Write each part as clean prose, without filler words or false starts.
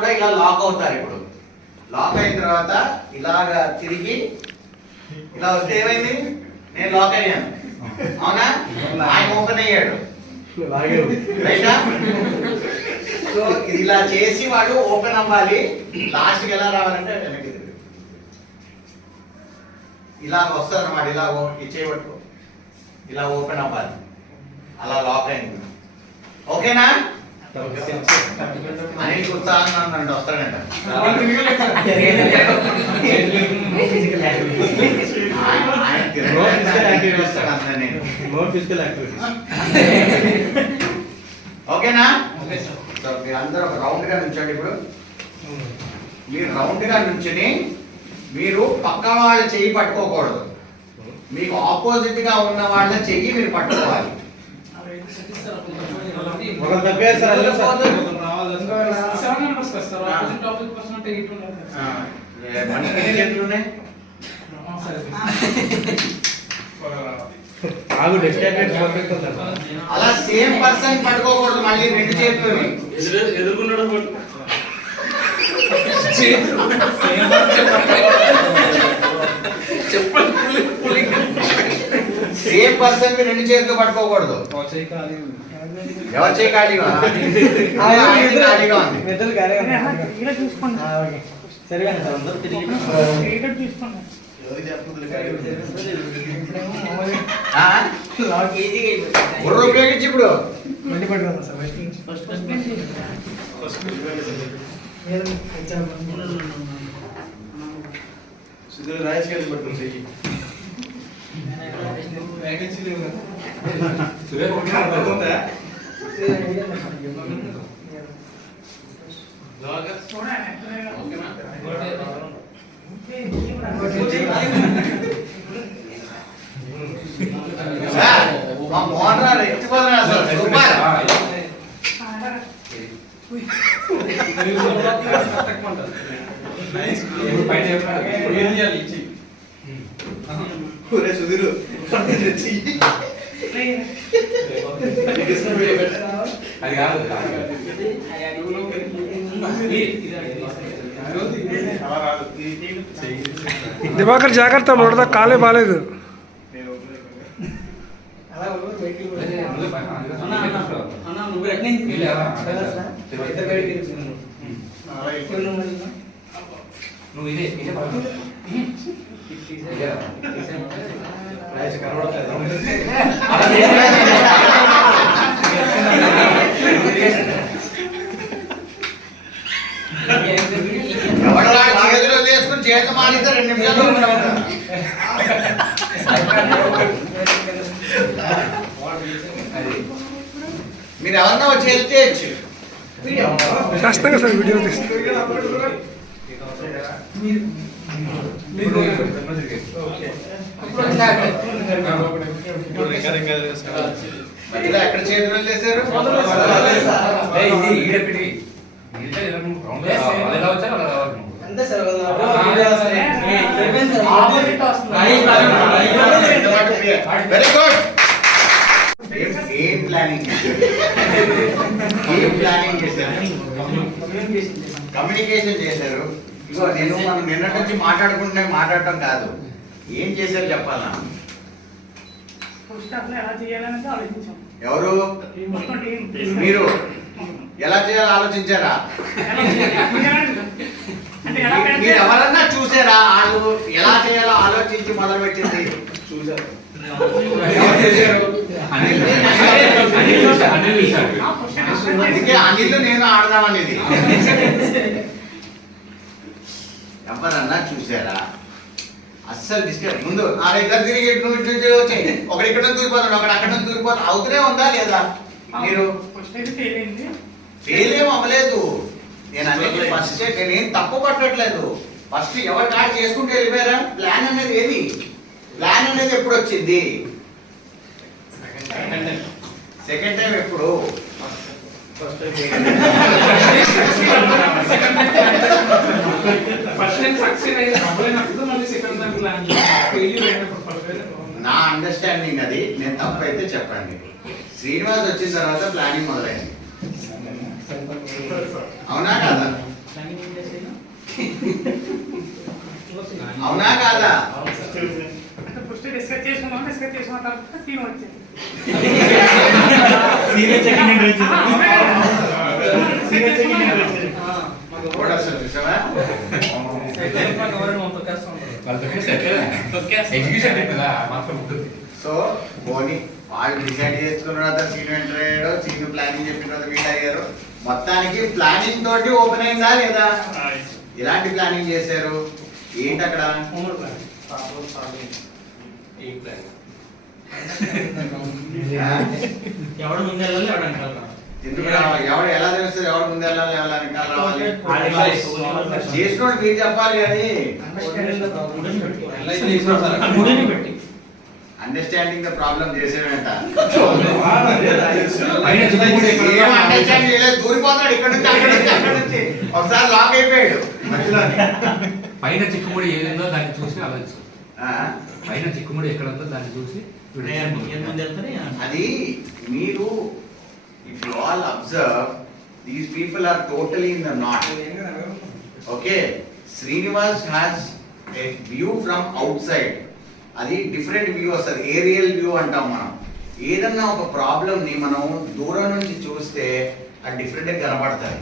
కూడా ఇలా లాక్ అవుతారు. ఇప్పుడు లాక్ అయిన తర్వాత ఇలాగా తిరిగి ఇలా వస్తే ఏమైంది, నేను లాక్ అయ్యాను, అవునా? ఆయన ఓపెన్ అయ్యాడు, రైటా? సో ఇది ఇలా చేసి వాడు ఓపెన్ అవ్వాలి. లాస్ట్కి ఎలా రావాలంటే వెనక్కి తిరిగి ఇలా వస్తుంది అన్నమాట. ఇలా ఇచ్చేయబట్టు ఇలా ఓపెన్ అవ్వాలి, అలా లాక్ అయింది. ఓకేనా? అనిల్ ఉత్సాహంగా ఉందంటే వస్తాడంట. ఓకేనా? మీరు అందరూ రౌండ్ గా నుంచండి. ఇప్పుడు మీరు రౌండ్ గా నుంచుని మీరు పక్క వాళ్ళ చెయ్యి పట్టుకోకూడదు, మీకు ఆపోజిట్ గా ఉన్న వాళ్ళ చెయ్యి మీరు పట్టుకోవాలి. అలా సేమ్ పర్సన్ పట్టుకోకూడదు, మళ్ళీ రెండు చేతులు ఎదుర్కొన్నాడు. సేమ్ పర్సన్ మీరు రెండు చేతులు పట్టుకోకూడదు. ఎవరు చేయి ఖాళీగా ఖాళీగా ఉంది. బుర్ర ఉపయోగించి ఇప్పుడు రాజకీయాలు పట్టుకుంటే మోహన్ రావు ఎత్తిపోతున్నా అసలు సూపర్. సుధీరు అది కాదు. దివాకర్ జాగ్రత్త, మొదట కాలే బాలేదు. నువ్వు ఇదే చేతిలో తీసుకుని చేతి మానేస్తే 2 నిమిషాలు మీరు ఎవరన్నా వచ్చి హెల్ప్ చేయొచ్చు. చేస్తాగా సార్, వీడియో తీస్తాను. ఎక్కడ చేతులు చేశారు? Very good. ఏం ప్లానింగ్ చేశారు? కమ్యూనికేషన్ చేశారు. ఇగో నేను మనం నిన్నటి నుంచి మాట్లాడటం కాదు, ఏం చేశారు చెప్పాలా? ఎవరు మీరు ఎలా చేయాలో ఆలోచించారా? మీరు ఎవరన్నా చూసారా వాళ్ళు ఎలా చేయాలో ఆలోచించి మొదలు పెట్టింది? చూసారు. అందుకే అనిల్ నేను ఆడదామనేది. ఎవరన్నా చూసారా? అస్సలు డిస్కస్ ముందు ఇద్దరు తిరిగి ఒకటి ఇక్కడ దూరిపోతాడు, ఒకటి అక్కడ దూరిపోతాడు. అవుతూనే ఉందా లేదా? మీరు ఫెయిల్ ఏం అవ్వలేదు. నేను అనేది ఫస్ట్ నేను తప్పు పట్టట్లేదు. ఫస్ట్ ఎవరు కాదు చేసుకుంటూ వెళ్ళిపోయారా? ప్లాన్ అనేది ఏది? ప్లాన్ అనేది ఎప్పుడు వచ్చింది? సెకండ్ టైం ఎప్పుడు? నా అండర్స్టాండింగ్ అది. నేను తప్పు అయితే చెప్పండి. శ్రీనివాస్ వచ్చిన తర్వాత ప్లానింగ్ మొదలైంది, అవునా కదా? అవునా కాదా? ఫస్ట్ డిస్కస్ చేసుకున్నాం తర్వాత సీన్ వచ్చింది. ప్రొడక్షన్ చూసావా? సో పోనీ వాళ్ళు డిసైడ్ చేసుకున్న తర్వాత సీన్ ఎంటర్ అయ్యాడు, సీన్ ప్లానింగ్ చెప్పిన తర్వాత వీళ్ళు అయ్యారు. మొత్తానికి ప్లానింగ్ తోటి ఓపెన్ అయిందా లేదా? ఎలాంటి ప్లానింగ్ చేశారు? ఏంటి అక్కడ? ఎవడు ముందు వెళ్ళాలి ఎవడు వెనకాల రావాలి. ఎందుకు రావాలి? ఎవడు ఎలా తెలుస్తుంది? ఎవరు ముందు వెళ్ళాలి, ఎవరు వెనకాల రావాలి? చేసినోడు మీరు చెప్పాలి కానీ గుడిని పెట్టి అండర్స్టాండింగ్ ద ప్రాబ్లం చేసేడంట. పైన చిక్కుముడి ఎక్కడ ఉందో ఏం అండర్స్టాండ్ చేయలేదు, దూరిపోతాడు ఇక్కడ నుంచి అక్కడ నుంచి అక్కడ నుంచి. ఒకసారి లాక్ అయిపోయాడు మధ్యలోనే. పైన చిక్కుముడి ఏదేందో దాన్ని చూసి ఆలోచించు. ఆ, పైన చిక్కుముడి ఎక్కడ ఉందో దాన్ని చూసి ముందు వెళ్తానే అది మీరు if you all observe these people are totally in the not. Okay, Srinivas has a view from outside. అది డిఫరెంట్ వ్యూ వస్తుంది, ఏరియల్ వ్యూ అంటాం మనం. ఏదన్నా ఒక ప్రాబ్లం ని మనం దూరం నుంచి చూస్తే అది డిఫరెంట్ గా కనబడతాయి.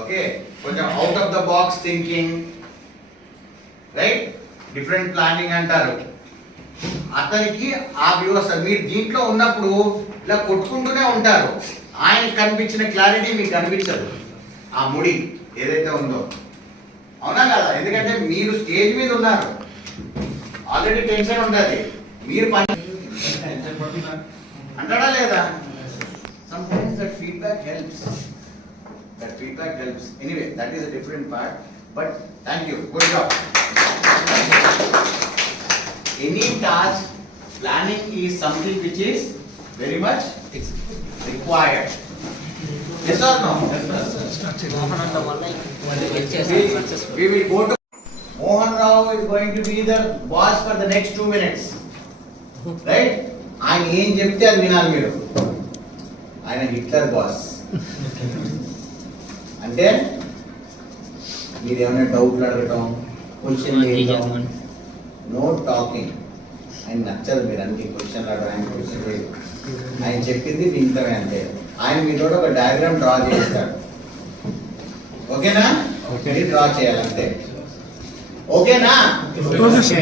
ఓకే, కొంచెం out of the box thinking, right? Different planning అంటారు. అతనికి ఆ వ్యూ వస్తుంది. మీరు దీంట్లో ఉన్నప్పుడు ఇలా కొట్టుకుంటూనే ఉంటారు, ఆయనకి కనిపించిన క్లారిటీ మీకు కనిపించదు. ఆ ముడి ఏదైతే ఉందో, అవునా కదా? ఎందుకంటే మీరు స్టేజ్ మీద ఉన్నారు, ఆల్రెడీ టెన్షన్ ఉంటుంది. మీరు పని అంటాడా లేదా? Sometimes that feedback helps. That feedback helps. Anyway, that is a different part. But thank you. Good job. Any task, planning is something which is very much required. Yes or no? We will go to Mohan Rao is going to be the boss for the next 2 minutes. Right? ఆయన ఏం చెప్తే అది వినాలి మీరు. ఆయన Hitler boss. అంటే మీరు ఏమైనా డౌట్లు అడగటం, క్వశ్చన్ చేయడం, నో టాకింగ్. ఆయన నచ్చదు మీరు అన్ని క్వశ్చన్లు అడగడం, ఆయన క్వశ్చన్ లేదు. ఆయన చెప్పింది వింటమే అంతే. ఆయన మీతో ఒక డయాగ్రామ్ డ్రా చేస్తాడు, ఓకేనా? మీరు డ్రా చేయాలంతే, ఓకేనా?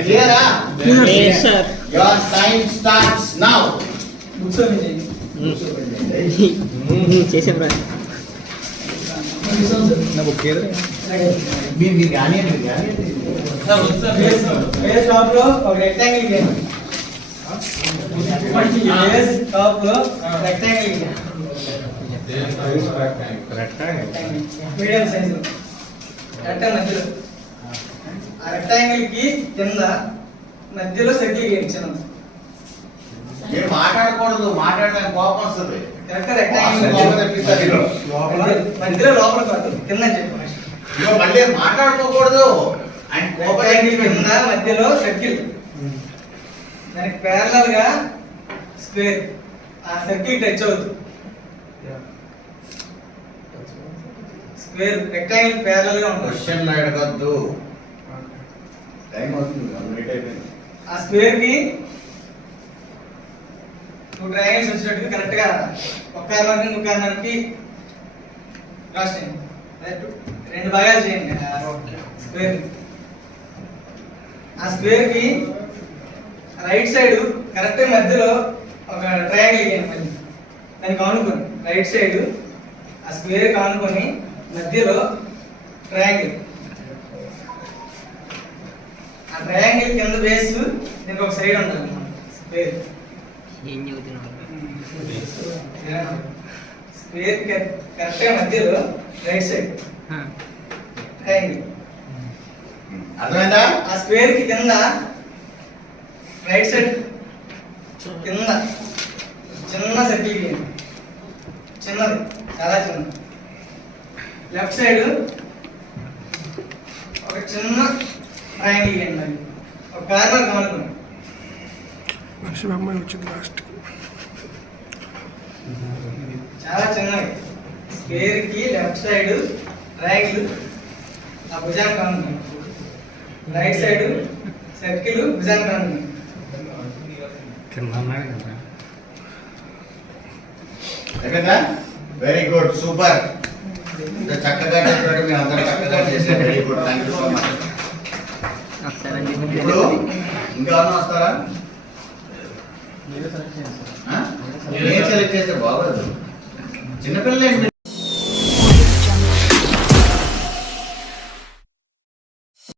క్లియరా? Your time starts now. చేసాం రా మీరు కానీ బేస్ టాప్ లో ఒక రెక్టాంగిల్ గీయండి. బేస్ టాప్ లో రెక్టాంగిల్ గీయండి. మీడియం సైజ్ రెక్టాంగిల్ మధ్యలో. ఆ రెక్టాంగిల్ కి కింద మధ్యలో సర్కిల్ గీయండి చిన్నది. మీరు మాట్లాడకూడదు, మాట్లాడడానికి కోపం వస్తుంది. కరెక్ట్ రెక్టాంగిల్ మధ్యలో లోపల కాదు కింద చెప్పండి. ఇదిగో మళ్ళీ మాట్లాడుకోకూడదు. ఆయన కోపం రెక్టాంగిల్ కింద మధ్యలో సర్కిల్, దానికి ప్యారలల్ గా స్క్వేర్. ఆ సర్కిల్ టచ్ అవుతుంది. స్క్వేర్ రెక్టాంగిల్ ప్యారలల్ గా ఉంటుంది. క్వశ్చన్లు అడగద్దు, టైం అవుతుంది, 1 minute అయిపోయింది. ఆ స్క్వేర్ కి 2 ట్రయాంగిల్స్ వచ్చినట్టుగా కరెక్ట్ గా ఒక కార్నర్ ఇంకో కార్నర్ కి క్రాస్ చేయండి. 2 భాగాలు చేయండి స్క్వేర్. ఆ స్క్వేర్ కి రైట్ సైడ్ కరెక్ట్ మధ్యలో ఒక ట్రయాంగిల్ గీయండి. మళ్ళీ దానికి ఆనుకొని రైట్ సైడ్ ఆ స్క్వేర్ కి ఆనుకొని మధ్యలో ట్రయాంగిల్. ఆ ట్రయాంగిల్ కింద బేస్ దీనికి ఒక సైడ్ ఉండాలి స్క్వేర్. ఏం చెబుతున్నావు స్క్వేర్ కరెక్ట్ మధ్యలో రైట్ సైడ్ ట్రయాంగిల్. అర్థమైందా? ఆ స్క్వేర్ కి కింద రైట్ సైడ్ కింద చిన్న సర్కిల్ గీయండి. చిన్నది, చాలా చిన్నది. లెఫ్ట్ సైడ్ ఒక చిన్న ట్రయాంగిల్ గీయండి. మరి ఒక కార్నర్ కనుక్కోండి. మనిషి అమ్మాయి వచ్చింది లాస్ట్. చాలా చిన్నది. స్క్వేర్ కి లెఫ్ట్ సైడ్ ట్రయాంగిల్ ఆ భుజాన్ని కనుక్కోండి. రైట్ సైడ్ సర్కిల్ భుజాంతరాన్ని. అయిపోయిందా? Very good, super. చక్కగా చెప్పాడు, మీరు అందరూ చక్కగా చేశారు. Very good, thank you so much. ఇప్పుడు ఇంకా ఏమన్నా వస్తారా? నేను సెలెక్ట్ చేస్తే బాగోదు. చిన్నపిల్లలు